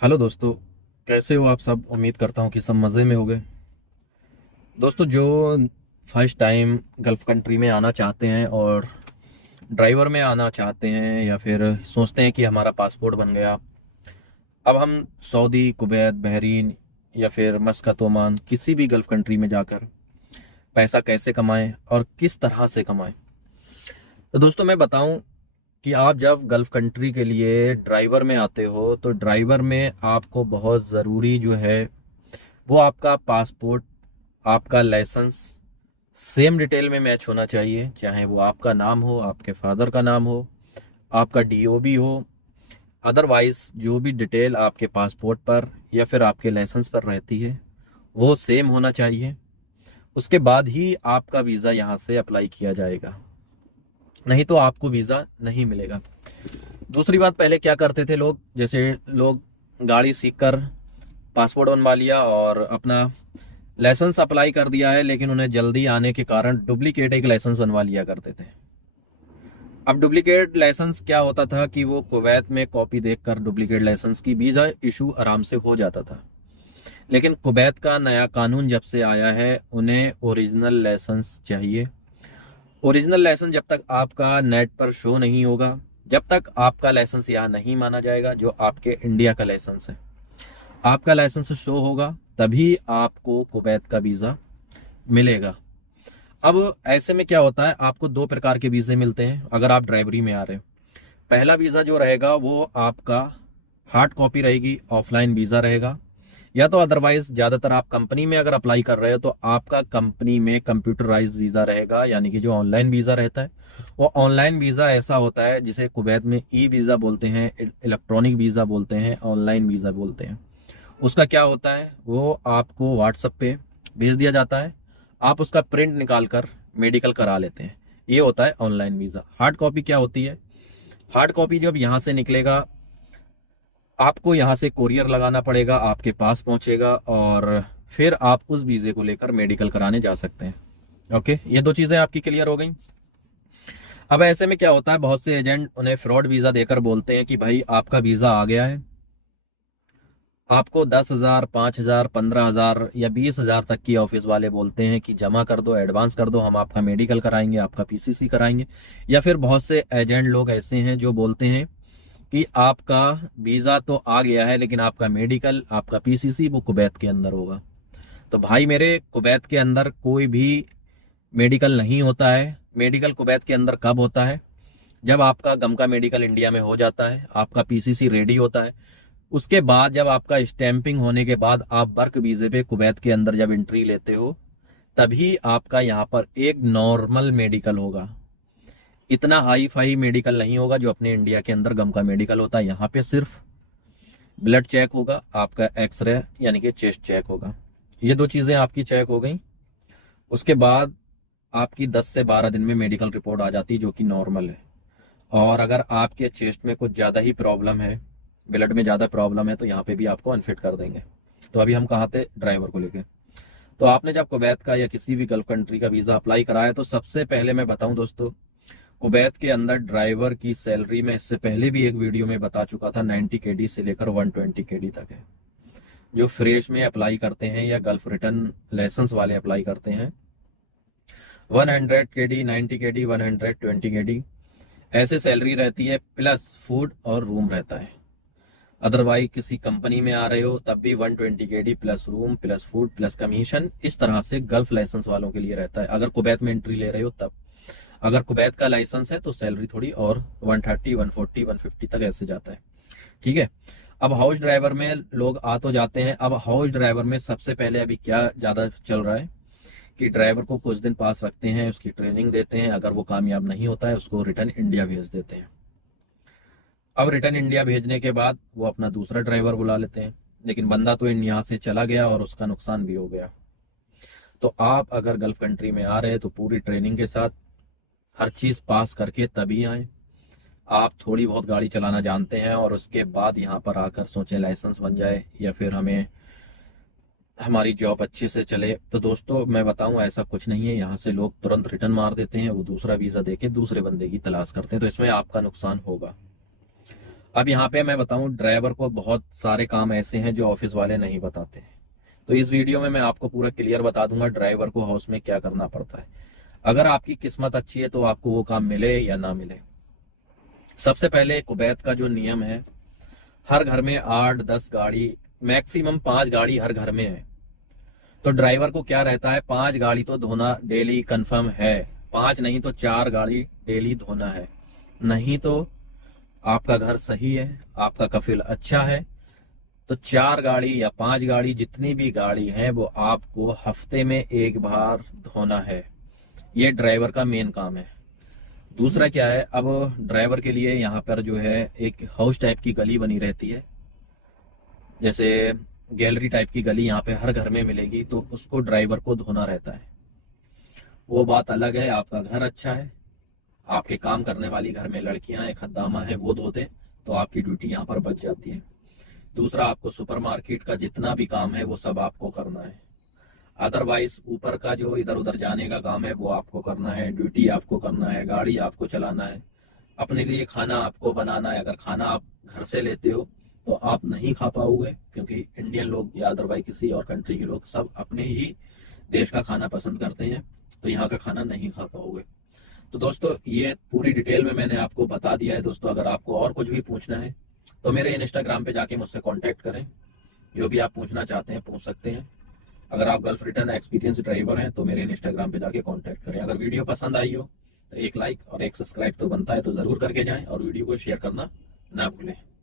Hello दोस्तों, कैसे हो आप सब। उम्मीद करता हूँ कि सब मज़े में होंगे। दोस्तों, जो फर्स्ट टाइम गल्फ़ कंट्री में आना चाहते हैं और ड्राइवर में आना चाहते हैं या फिर सोचते हैं कि हमारा पासपोर्ट बन गया, अब हम सऊदी, कुवैत, बहरीन या फिर मस्कत, ओमान किसी भी गल्फ़ कंट्री में जाकर पैसा कैसे कमाएं और किस तरह से कमाएं। तो दोस्तों, मैं बताऊं कि आप जब गल्फ़ कंट्री के लिए ड्राइवर में आते हो तो ड्राइवर में आपको बहुत ज़रूरी जो है वो आपका पासपोर्ट, आपका लाइसेंस सेम डिटेल में मैच होना चाहिए। चाहे वो आपका नाम हो, आपके फादर का नाम हो, आपका डीओबी हो, अदरवाइज जो भी डिटेल आपके पासपोर्ट पर या फिर आपके लाइसेंस पर रहती है वो सेम होना चाहिए। उसके बाद ही आपका वीज़ा यहाँ से अप्लाई किया जाएगा, नहीं तो आपको वीज़ा नहीं मिलेगा। दूसरी बात, पहले क्या करते थे लोग, जैसे लोग गाड़ी सीख कर पासपोर्ट बनवा लिया और अपना लाइसेंस अप्लाई कर दिया है, लेकिन उन्हें जल्दी आने के कारण डुप्लीकेट एक लाइसेंस बनवा लिया करते थे। अब डुप्लीकेट लाइसेंस क्या होता था कि वो कुवैत में कॉपी देखकर डुप्लीकेट लाइसेंस की वीज़ा इशू आराम से हो जाता था। लेकिन कुवैत का नया कानून जब से आया है, उन्हें ओरिजिनल लाइसेंस चाहिए। ओरिजिनल लाइसेंस जब तक आपका नेट पर शो नहीं होगा, जब तक आपका लाइसेंस यहाँ नहीं माना जाएगा, जो आपके इंडिया का लाइसेंस है, आपका लाइसेंस शो होगा तभी आपको कुवैत का वीज़ा मिलेगा। अब ऐसे में क्या होता है, आपको दो प्रकार के वीज़े मिलते हैं अगर आप ड्राइवरी में आ रहे हो। पहला वीज़ा जो रहेगा वो आपका हार्ड कॉपी रहेगी, ऑफलाइन वीज़ा रहेगा, या तो अदरवाइज ज़्यादातर आप कंपनी में अगर अप्लाई कर रहे हो तो आपका कंपनी में कंप्यूटराइज वीज़ा रहेगा, यानी कि जो ऑनलाइन वीज़ा रहता है। वो ऑनलाइन वीज़ा ऐसा होता है जिसे कुवैत में ई वीज़ा बोलते हैं, इलेक्ट्रॉनिक वीज़ा बोलते हैं, ऑनलाइन वीज़ा बोलते हैं। उसका क्या होता है, वो आपको व्हाट्सएप पे भेज दिया जाता है, आप उसका प्रिंट निकाल कर मेडिकल करा लेते हैं। ये होता है ऑनलाइन वीज़ा। हार्ड कॉपी क्या होती है, हार्ड कॉपी जब यहाँ से निकलेगा, आपको यहाँ से कोरियर लगाना पड़ेगा, आपके पास पहुँचेगा और फिर आप उस वीज़े को लेकर मेडिकल कराने जा सकते हैं। ओके, ये दो चीज़ें आपकी क्लियर हो गई। अब ऐसे में क्या होता है, बहुत से एजेंट उन्हें फ्रॉड वीज़ा देकर बोलते हैं कि भाई आपका वीज़ा आ गया है, आपको 10,000, 5,000, 15,000 या 20,000 तक की ऑफिस वाले बोलते हैं कि जमा कर दो, एडवांस कर दो, हम आपका मेडिकल कराएंगे, आपका पीसीसी कराएंगे। या फिर बहुत से एजेंट लोग ऐसे हैं जो बोलते हैं कि आपका वीज़ा तो आ गया है लेकिन आपका मेडिकल, आपका पीसीसी वो कुवैत के अंदर होगा। तो भाई मेरे, कुवैत के अंदर कोई भी मेडिकल नहीं होता है। मेडिकल कुवैत के अंदर कब होता है, जब आपका गम का मेडिकल इंडिया में हो जाता है, आपका पीसीसी रेडी होता है, उसके बाद जब आपका स्टैंपिंग होने के बाद आप वर्क वीजे पे कुवैत के अंदर जब एंट्री लेते हो, तभी आपका यहाँ पर एक नॉर्मल मेडिकल होगा। इतना हाई फाई मेडिकल नहीं होगा जो अपने इंडिया के अंदर गम का मेडिकल होता है। यहाँ पे सिर्फ ब्लड चेक होगा, आपका एक्सरे यानी कि चेस्ट चेक होगा। ये दो चीजें आपकी चेक हो गई। उसके बाद आपकी 10 से 12 दिन में मेडिकल रिपोर्ट आ जाती है जो कि नॉर्मल है। और अगर आपके चेस्ट में कुछ ज़्यादा ही प्रॉब्लम है, ब्लड में ज़्यादा प्रॉब्लम है, तो यहाँ पे भी आपको अनफिट कर देंगे। तो अभी हम कहाँ थे, ड्राइवर को लेके। तो आपने जब कुवैत का या किसी भी गल्फ कंट्री का वीज़ा अप्लाई कराया, तो सबसे पहले मैं बताऊं दोस्तों, कुवैत के अंदर ड्राइवर की सैलरी में इससे पहले भी एक वीडियो में बता चुका था, 90 केडी से लेकर 120 केडी तक है। जो फ्रेश में अप्लाई करते हैं या गल्फ रिटर्न लाइसेंस वाले अप्लाई करते हैं, 100 केडी, 90 केडी, 120 केडी ऐसे सैलरी रहती है, प्लस फूड और रूम रहता है। अदरवाइज किसी कंपनी में आ रहे हो तब भी 120 KD plus room plus food plus commission, इस तरह से गल्फ लाइसेंस वालों के लिए रहता है। अगर कुवैत में एंट्री ले रहे हो तब, अगर कुवैत का लाइसेंस है तो सैलरी थोड़ी और 130, 140, 150 तक ऐसे जाता है। ठीक है। अब हाउस ड्राइवर में लोग आ तो जाते हैं। अब हाउस ड्राइवर में सबसे पहले अभी क्या ज्यादा चल रहा है कि ड्राइवर को कुछ दिन पास रखते हैं, उसकी ट्रेनिंग देते हैं, अगर वो कामयाब नहीं होता है उसको रिटर्न इंडिया भेज देते हैं। अब रिटर्न इंडिया भेजने के बाद वो अपना दूसरा ड्राइवर बुला लेते हैं, लेकिन बंदा तो यहाँ से चला गया और उसका नुकसान भी हो गया। तो आप अगर गल्फ कंट्री में आ रहे हैं तो पूरी ट्रेनिंग के साथ हर चीज पास करके तभी आए। आप थोड़ी बहुत गाड़ी चलाना जानते हैं और उसके बाद यहाँ पर आकर सोचें लाइसेंस बन जाए या फिर हमें हमारी जॉब अच्छे से चले, तो दोस्तों मैं बताऊं ऐसा कुछ नहीं है। यहाँ से लोग तुरंत रिटर्न मार देते हैं, वो दूसरा वीजा देके दूसरे बंदे की तलाश करते हैं, तो इसमें आपका नुकसान होगा। अब यहाँ पे मैं बताऊं, ड्राइवर को बहुत सारे काम ऐसे हैं जो ऑफिस वाले नहीं बताते हैं। तो इस वीडियो में मैं आपको पूरा क्लियर बता दूंगा ड्राइवर को हाउस में क्या करना पड़ता है। अगर आपकी किस्मत अच्छी है तो आपको वो काम मिले या ना मिले। सबसे पहले कुवैत का जो नियम है, हर घर में 8-10 गाड़ी, मैक्सिमम 5 गाड़ी हर घर में है। तो ड्राइवर को क्या रहता है, 5 गाड़ी तो धोना डेली कंफर्म है। 5 नहीं तो 4 गाड़ी डेली धोना है। नहीं तो आपका घर सही है, आपका कफिल अच्छा है, तो 4 गाड़ी या 5 गाड़ी, जितनी भी गाड़ी है वो आपको हफ्ते में एक बार धोना है। ये ड्राइवर का मेन काम है। दूसरा क्या है, अब ड्राइवर के लिए यहाँ पर जो है एक हाउस टाइप की गली बनी रहती है, जैसे गैलरी टाइप की गली यहाँ पे हर घर में मिलेगी, तो उसको ड्राइवर को धोना रहता है। वो बात अलग है, आपका घर अच्छा है, आपके काम करने वाली घर में लड़कियां हैं, खद्दामा है, वो धोते, तो आपकी ड्यूटी यहाँ पर बच जाती है। दूसरा, आपको सुपरमार्केट का जितना भी काम है वो सब आपको करना है। अदरवाइज ऊपर का जो इधर उधर जाने का काम है वो आपको करना है, ड्यूटी आपको करना है, गाड़ी आपको चलाना है, अपने लिए खाना आपको बनाना है। अगर खाना आप घर से लेते हो तो आप नहीं खा पाओगे, क्योंकि इंडियन लोग या अदरवाइज किसी और कंट्री के लोग सब अपने ही देश का खाना पसंद करते हैं, तो यहाँ का खाना नहीं खा पाओगे। तो दोस्तों, ये पूरी डिटेल में मैंने आपको बता दिया है। दोस्तों, अगर आपको और कुछ भी पूछना है तो मेरे इंस्टाग्राम पे जाके मुझसे कांटेक्ट करें। जो भी आप पूछना चाहते हैं पूछ सकते हैं। अगर आप गल्फ रिटर्न एक्सपीरियंस ड्राइवर हैं तो मेरे इंस्टाग्राम पे जाके कांटेक्ट करें। अगर वीडियो पसंद आई हो तो एक लाइक और एक सब्सक्राइब तो बनता है, तो जरूर करके जाएं और वीडियो को शेयर करना ना भूलें।